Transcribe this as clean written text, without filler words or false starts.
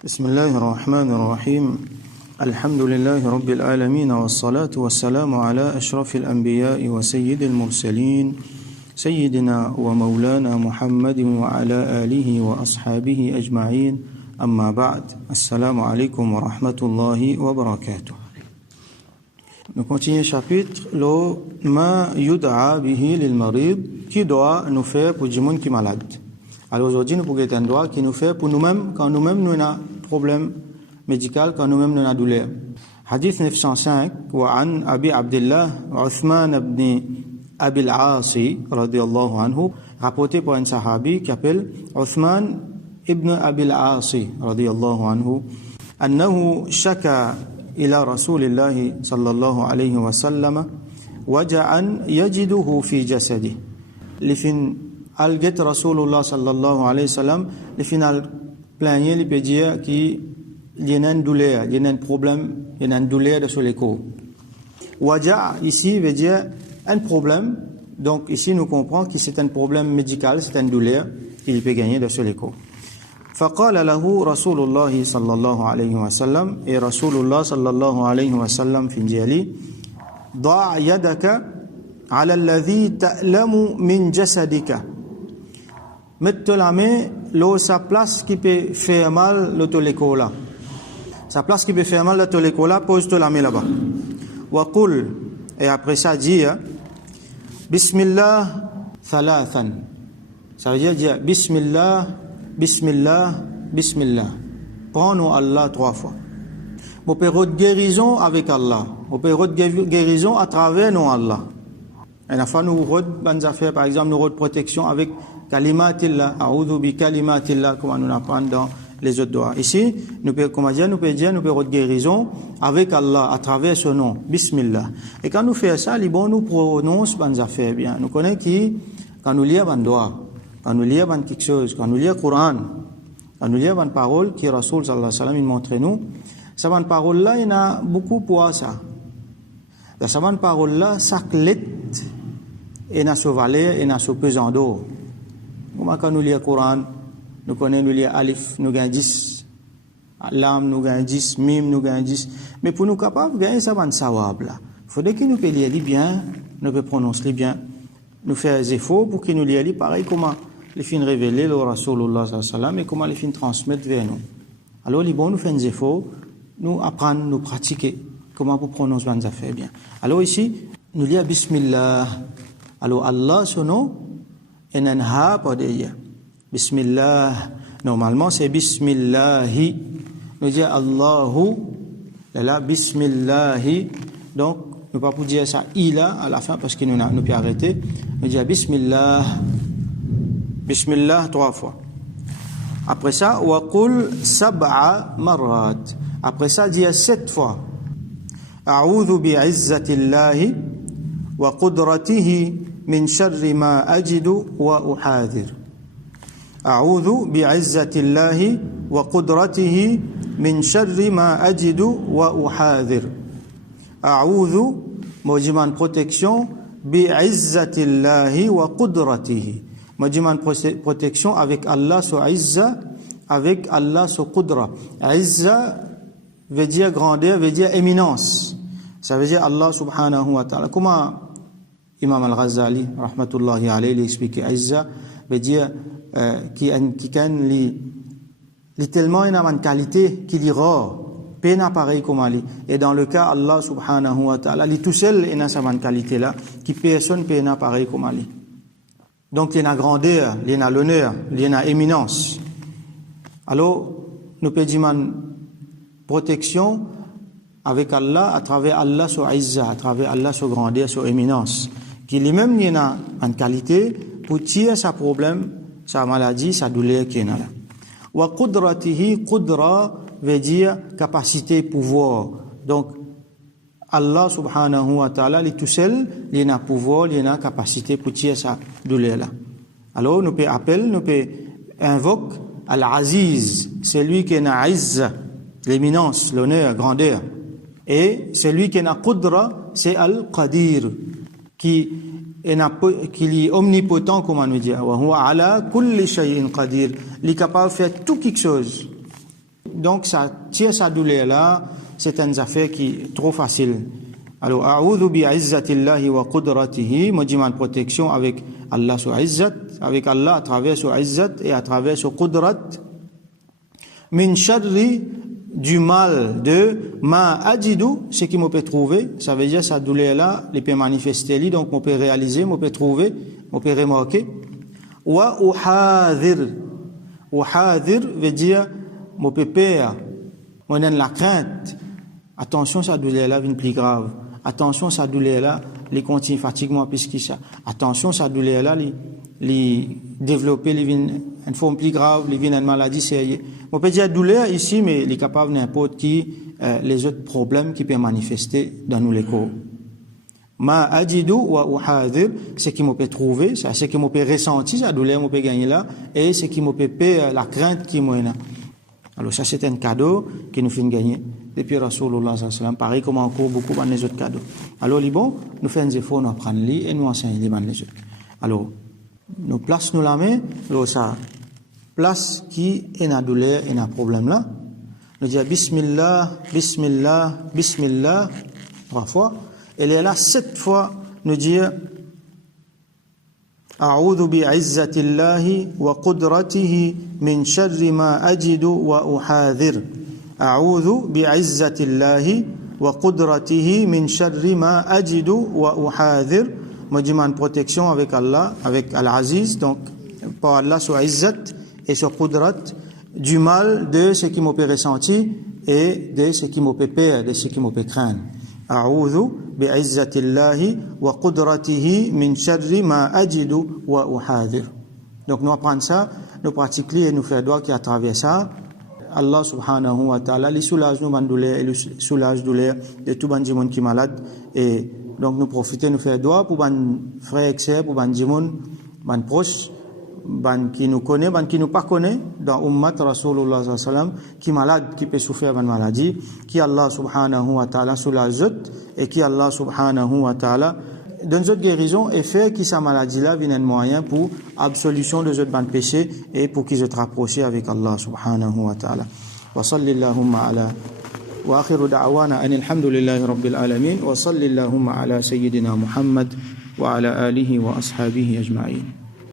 بسم الله الرحمن الرحيم الحمد لله رب العالمين والصلاة والسلام على أشرف الأنبياء وسيد المرسلين سيدنا ومولانا محمد وعلى آله وأصحابه أجمعين أما بعد السلام عليكم ورحمة الله وبركاته. Nous continuons le chapitre le ma yud'a bihi lil marid, qui doit nous faire pour du monde qui est malade. Alors aujourd'hui nous pouvons un droit qui nous fait pour nous-mêmes quand nous-mêmes nous avons un problème médical, quand nous-mêmes nous avons une douleur. Hadith 905 وعن أبي عبد الله عثمان بن أبي العاص رضي الله عنه, rapporté par un sahabi qui s'appelle Uthman ibn Abi al-As رضي الله عنه أنه شكى إلى رسول الله صلى الله عليه وسلم وجعا يجده في جسده. لفين alget Rasulullah sallallahu alayhi wa sallam, le final plaigner, il peut dire qu'il y a une douleur, il y a un problème, il y a une douleur sur les corps. Waja ici veut dire un problème, donc ici nous comprenons que c'est un problème médical, c'est une douleur qu'il peut gagner sur les corps. فقال له رسول الله صلى الله عليه وسلم et Rasulullah sallallahu alayhi wa sallam fin diali ضع يدك على الذي تألم من جسدك. Mette la main là sa place qui peut faire mal l'autoléco là. Sa place qui peut faire mal l'autoléco là, pose la main là-bas. Wa qul, et après ça dit Bismillah thalathan. Ça veut dire Bismillah, Bismillah, Bismillah. Prends-nous Allah 3 fois. On peut avoir guérison avec Allah. On peut avoir guérison à travers nous Allah. Et la fois nous bonnes affaires, par exemple, nous protection avec kalimatillah, a'udhu bi kalimatillah, comme nous apprend dans les autres doigts. Ici, nous pouvons dire, nous pouvons guérison avec Allah à travers ce nom, Bismillah. Et quand nous faisons ça, bon, nous prononçons bonnes affaires bien. Nous connaissons qui, quand nous lisons un doigt, quand nous lisons quelque chose, quand nous lisons le Coran, quand nous lisons une parole qui Rasoul sallallahu alayhi wa sallam, il montre nous, cette bonne parole-là, il y a beaucoup pour ça. Dans cette bonne parole-là, chaque lettre, et na so valeur et na so pesant d'or. Quand nous lisons le Coran, nous connaissons nous lisons alif, nous gagnons 10, lam nous gagnons 10, mim nous gagnons 10. Mais pour nous capables de gagner ça va sawab là. Il faudrait que nous lisions bien, nous peut prononcer bien, nous faire des efforts pour que nous lisions pareil comment les fins révéler le Rasulullah sallallahu alayhi wa sallam et comment les fins transmettre vers nous. Alors les bons nous faisons des efforts, nous apprendre, nous pratiquer comment pour prononcer les affaires bien. Alors ici nous lisons Bismillah. Alors Allah son nom est un ha pas derrière. Bismillah. Normalement c'est Bismillahi. Nous disons Allahu. Là Bismillahi. Donc nous ne pouvons pas dire ça il a à la fin parce que nous pouvons arrêter. Nous disons Bismillah. Bismillah 3 fois. Après ça wa qul sab'a marrat. Après ça dire 7 fois. A'udhu bi'izzatillahi wa qudratihi من شر ما أجد وأحاذر. أعوذ بعزة الله وقدرته من شر ما أجد وأحاذر. أعوذ موجمان protection بعزة الله وقدرته. موجمان protection avec Allah sur Izza, avec Allah sur Qudra. Izza veut dire grandeur, veut dire éminence. Ça veut dire Allah subhanahu wa ta'ala. Comment Imam al-Ghazali, rahmatullahi alayhi, il explique Izza veut dire qui tellement il a une qualité qui est rare, peine pareil comme Ali. Et dans le cas Allah subhanahu wa ta'ala, il tout seul il a cette qualité là, qui personne peine pareil comme Ali. Donc il a grandeur, il a l'honneur, il a éminence. Alors nous pouvons dire protection avec Allah à travers Allah sur Izza, à travers Allah sur grandeur, sur éminence. Qui lui-même il a une qualité pour tirer sa problème, sa maladie, sa douleur qu'il a là. Wa qudratihi, qudra veut dire capacité, pouvoir. Donc Allah subhanahu wa ta'ala, il tout seul, il a pouvoir, il a capacité pour tirer sa douleur là. Alors nous peut appeler, nous peut invoquer Al-Aziz, celui qui a Izza, l'éminence, l'honneur, grandeur. Et celui qui a Qudra, c'est Al-Qadir, qui est omnipotent, comment nous dire. Wa huwa ala kulli shay'in qadir. Il est capable de faire tout quelque chose. Donc ça tire sa douleur là, c'est une affaire qui est trop facile. Alors a'udhu bi'izzatillahi wa qudratihi, moi demande protection avec Allah sur izzat, avec Allah à travers sur izzat et à travers sur qudrat, min sharri, du mal de ma ajidu, ce qui me peut trouver, ça veut dire sa douleur là, il peut manifester, donc on peut réaliser, on peut trouver, on peut remarquer. Wa uhadhir, uhadhir veut dire on peut peur, on a la crainte. Attention, sa douleur là vient plus grave. Attention, sa douleur là, les continue fatiguement plus que ça. Attention, sa douleur là, les développer, les vient une forme plus grave, les vient une maladie sérieuse. On peut dire douleur ici, mais il est capable n'importe qui les autres problèmes qui peuvent manifester dans nous les corps. Ma ajidu wa uhadhir, ce qui me peut trouver, c'est ce qui me peut ressentir, sa douleur me peut gagner là, et ce qui me peut payer la crainte qui me là. Alors ça c'est un cadeau qui nous fait gagner depuis Rasulullah sallallahu alayhi wa sallam, pareil comme encore beaucoup dans les autres cadeaux. Alors les bons, nous faisons des efforts, nous apprenons les et nous enseignons les autres. Alors nous place nous la main, alors ça place qui est la douleur et un problème là. Nous disons Bismillah, Bismillah, Bismillah 3 fois. Et là 7 fois nous dire أعوذ بعزة الله وقدرته من شر ما أجد وأحاذر أعوذ بعزة الله وقدرته من شر ما أجد وأحاذر. Moi je demande protection avec Allah, avec Al-Aziz, donc par Allah sur Izzat et sur Qudrat, du mal de ce qui me peut ressentir et de ce qui me peut peur, de ce qui me peut craindre. أعوذ بعزة الله وقدرته من شر ما أجد وأحاذر. Donc nous apprenons ça, nous pratiquons et nous faisons doigt qui à travers ça. Allah subhanahu wa ta'ala les soulage nous douleur et les soulage douleur de tout ban monde qui est malade. Et donc nous profiter nous faire doigt pour ban frères et sœurs, pour ban monde ban proche, ban qui nous connaît, ban qui nous pas connaît dans ummat Rasulullah sallallahu alayhi wa sallam, qui malade, qui peut souffrir d'une maladie, qui Allah subhanahu wa ta'ala soulage et qui Allah subhanahu wa ta'ala donne cette guérison et fait que sa maladie là vienne un moyen pour absolution de cette bande péché et pour qu'ils se rapprochent avec Allah subhanahu wa ta'ala. Wa sallallahu ala wa akhiru da'wana anil hamdulillahi rabbil alamin wa sallallahu ala sayyidina Muhammad wa ala alihi wa ashabihi ajma'in.